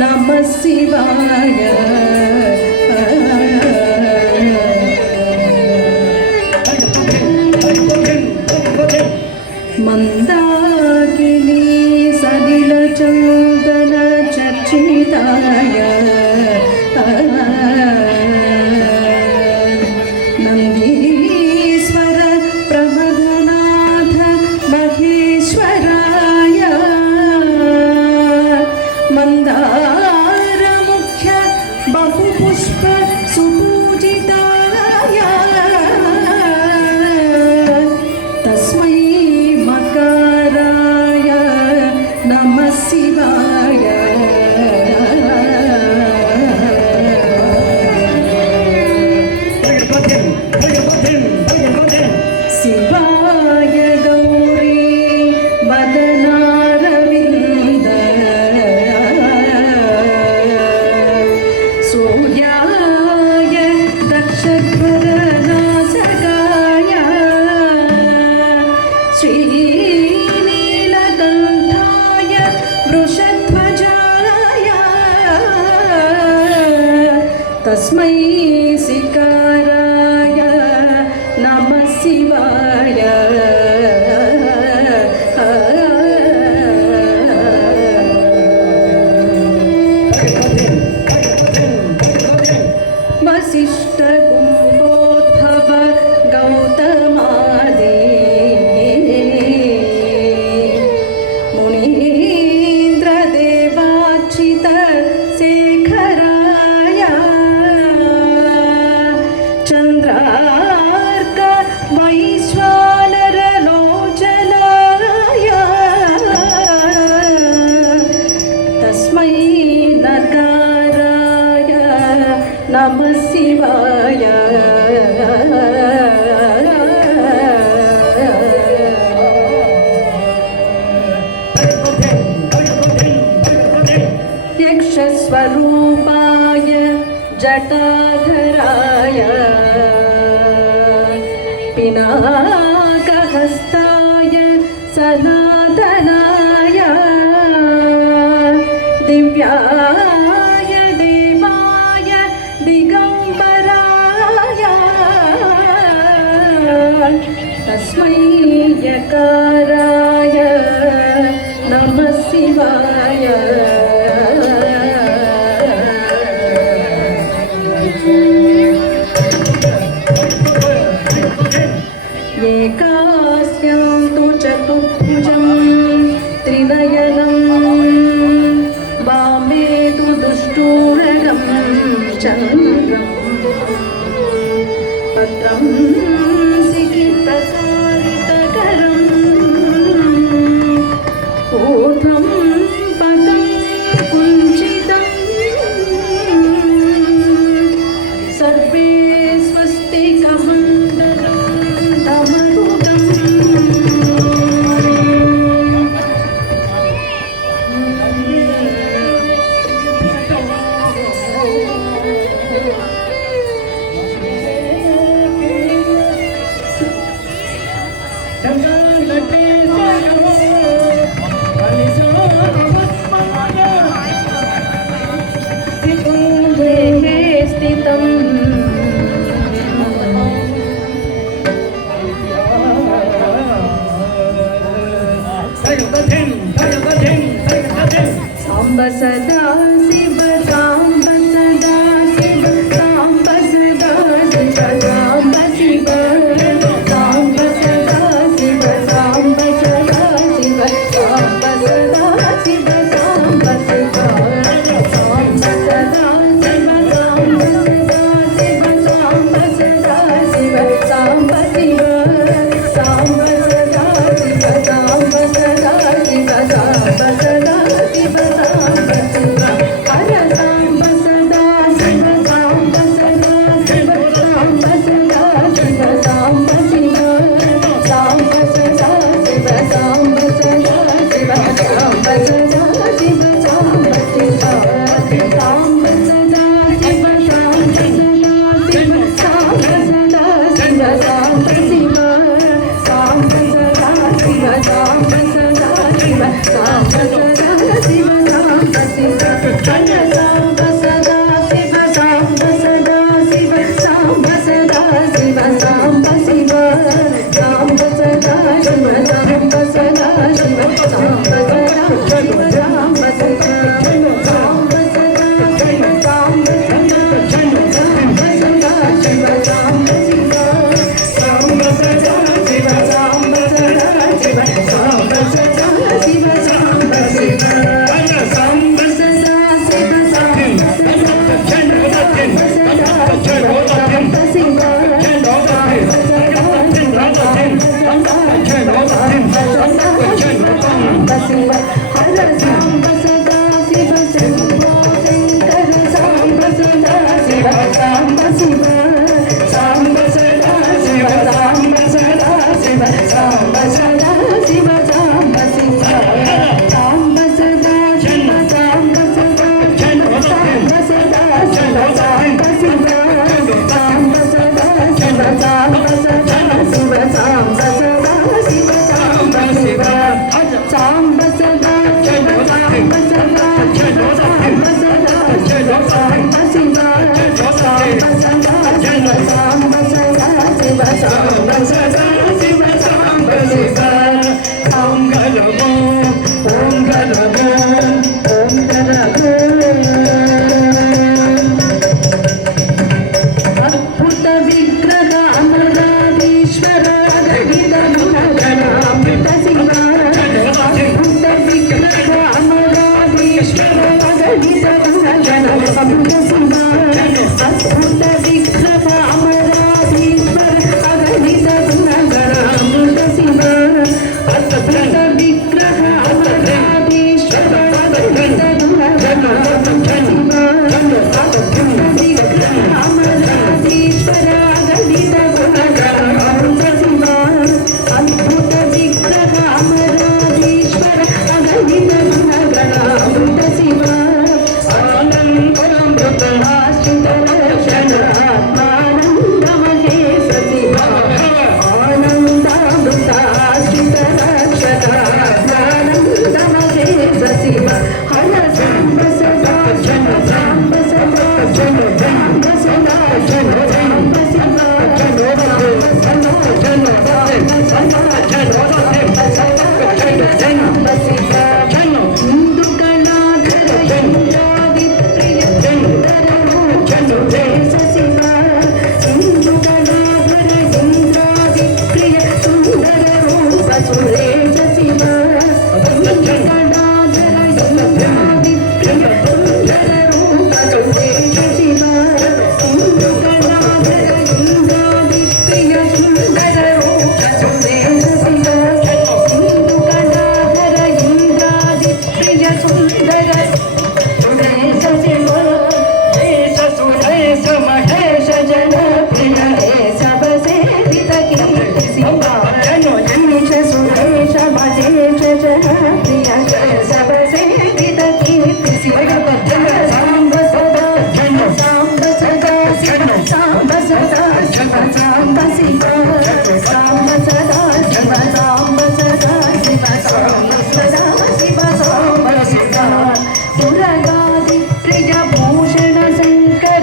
ನಮಃ ಶಿವಾಯ. ಮಂದಾಕಿನಿ ಸಲಿಲ ಚಂದನ ಚರ್ಚಿತಾಯ ನಂದೀಶ್ವರ ಪ್ರಮದನಾಥ ಮಹೇಶ್ವರಾಯ ಮಂದಾರ ಮುಖ್ಯ ಬಹುಪುಷ್ಪ ಸುಪೂಜಿತಾಯ ತಸ್ಮೈ ಮಕರಾಯ ನಮಃ ಶಿವಾಯ. ಶಿವಾಯ ಗೌರಿ ವದನಾರವಿಂದ ಸೂರ್ಯಾಯ ದಕ್ಷಧ್ವರನಾಸಕಾಯ ಶ್ರೀನೀಲಕಂಠಾಯ ವೃಷಧ್ವಜಾಯ ತಸ್ಮೈ ಸಿಕಾರಾಯ ನಮಃ ಶಿವಾಯ. ವಸಿಷ್ಠ ಗುಂಬೋದ್ಭವ ಗೌತಮಾದಿ ಮುನೀಂದ್ರ ದೇವಾರ್ಚಿತ ಶೇಖರಾಯ ಚಂದ್ರಾರ್ಕ ವೈಶ್ವಾನರ ಲೋಚನಾಯ ತಸ್ಮೈ ನಕಾರಾಯ ನಮಃ ಶಿವಾಯ. ಯಕ್ಷಸ್ವರೂಪಾಯ ಜಟಾಧರಾಯ ಪಿನಾಕಹಸ್ತಾಯ ಸನಾತನಾಯ ದಿವ್ಯಾಯ ದೇವಾಯ ದಿಗಂಬರಾಯ ತಸ್ಮೈ ಯಕಾರಾಯ ನಮಃ ಶಿವಾಯ. ಏಕಾಸ್ಯಂ ತು ಚತುರ್ಭುಜಂ ತ್ರಿನಯನಂ ವಾಮೇ ತು ದುಷ್ಟೂರಗಂ ಚಂದ್ರಂ ಪತ್ರಂ ಸಿಕಿತಕಾರಿತಕರಂ ಊರ್ಧ್ವಂ ಪದಂ ಕುಂಚಿತಂ ಸರ್ವೇ ಸ್ವಸ್ತಿಕಮಂಡಲಂ ತಮರುಗಂ ಸ್ಥಿತಂ ಸಾಂಬ ಸದಾ ಶಿವ ಸಾಂಬ ಸದಾ ಶಿವ ಸಾಂಬ ಸದಾ ಶಿವ ಸಾಂಬ ಶಿವ ಸಾಂಬ ಸದಾ ಶಿವ ಸಾಂಬ ಸದಾ ಶಿವ ಸಾಂಬ ಸದಾ ಶಿವ ಸಾಂಬ ಶಿವ ಸಾಂಬ ಸದಾ ಶಿವ ಸಾಂಬ ಸದಾ ಶಿವ ಸಾಂಬ ಸದಾ ಶಿವ ಸಾಂಬ ಶಿವ ಸಾಂಬ ಸದಾ ಶಿವ ಸಾಂಬ ಸದಾ ಶಿವ ಸಾಂಬ ಸದಾ ಶಿವ ಸಾಂಬ ಶಿವ ಹರ ಸಾಂಬ ಸದಾ ಶಿವ ಸಾಂಬ ಸದಾ ಶಿವ ಸಾಂಬ ಸದಾ ಶಿವ ಸಾಂಬ ಶಿವ ಸಾಂಬ ಸದಾ ಶಿವ ಸಾಂಬ ಸದಾ ಶಿವ ಸಾಂಬ ಸದಾ ಶಿವ ಸಾಂಬ ಶಿವ ಸಾಂಬ ಸದಾ ಶಿವ ಸಾಂಬ ಸದಾ ಶಿವ ಸಾಂಬ ಸದಾ ಶಿವ ಸಾಂಬ ಶಿವ ಸಾಂಬ ಸದಾ ಶಿವ ಸಾಂಬ ಸದಾ ಶಿವ ಸಾಂಬ ಸದಾ ಶಿವ ಸಾಂಬ ಶಿವ సాంబ శివ హర సాంబ సదా శివ శంభో శంకర సాంబ సదా శివ సాంబ శివ సాంబ సదా శివ సాంబ సదా శివ సాంబ సదా శివ సాంబ శివ సాంబ సదా శివ సాంబ సదా శివ సాంబ సదా శివ సాంబ శివ సాంబ సదా శివ సాంబ సదా శివ సాంబ సదా శివ సాంబ శివ సాంబ సదా శివ సాంబ సదా శివ సాంబ సదా శివ సాంబ శివ సాంబ సదా శివ సాంబ సదా శివ సాంబ సదా శివ సాంబ శివ ఓం గలగో ఓం గలగో ఓం గలగో అద్భుత విగ్రహ అమరాధీశ్వర గణిత గుణగణామృత శివ అద్భుత విగ్రహ అమరాధీశ్వర గణిత గుణగణామృత శివ అద్భుత విగ్రహ అమరాధీశ్వర అగణిత గుణగణామృత శివ అద్భుత విగ్రహ అమరాధీశ్వర అగణిత గుణగణామృత శివ అద్భుత విగ్రహ అమరాధీశ్వర అగణిత గుణగణామృత శివ అద్భుత విగ్రహ అమరాధీశ్వర అగణిత గుణగణామృత శివ ఆనందమృత ఆశ్రిత రక్షణ ఆత్మానందమహేశ శివ ఆనందామృత ఆశ్రిత రక్షణ ఆత్మానందమహేశ శివ హర సాంబ సదా శివ సాంబ సదా శివ సాంబ సదా శివ సాంబ శివ సాంబ శివ ఇందుకళాధర ఇంద్రాది ప్రియ సుందర రూప శివ ఇందుకళాధర ఇంద్రాది ప్రియ సుందర రూప సురేశ శివ ఇందుకళాధర ఇంద్రాది ప్రియ సుందర రూప సురేశ శివ ఇందుకళాధర ఇంద్రాది ప్రియ సుందర రూప సురేశ శివ ఇందుకళాధర ఇంద్రాది ప్రియ సుందర సురేశ శివ దేశ సురేశ మహేశ జన ప్రియ దేశ వసేవిత కీర్తి శివ జనిష సురేశ మహేశ జన ప్రియ దేశ వసేవిత కీర్తి శివ సాంబ సదా సాంబ సదా శివ సాంబ సదా శివ సాంబ శివ సాంబ సదా శివ సాంబ సదా శివ సాంబ సదా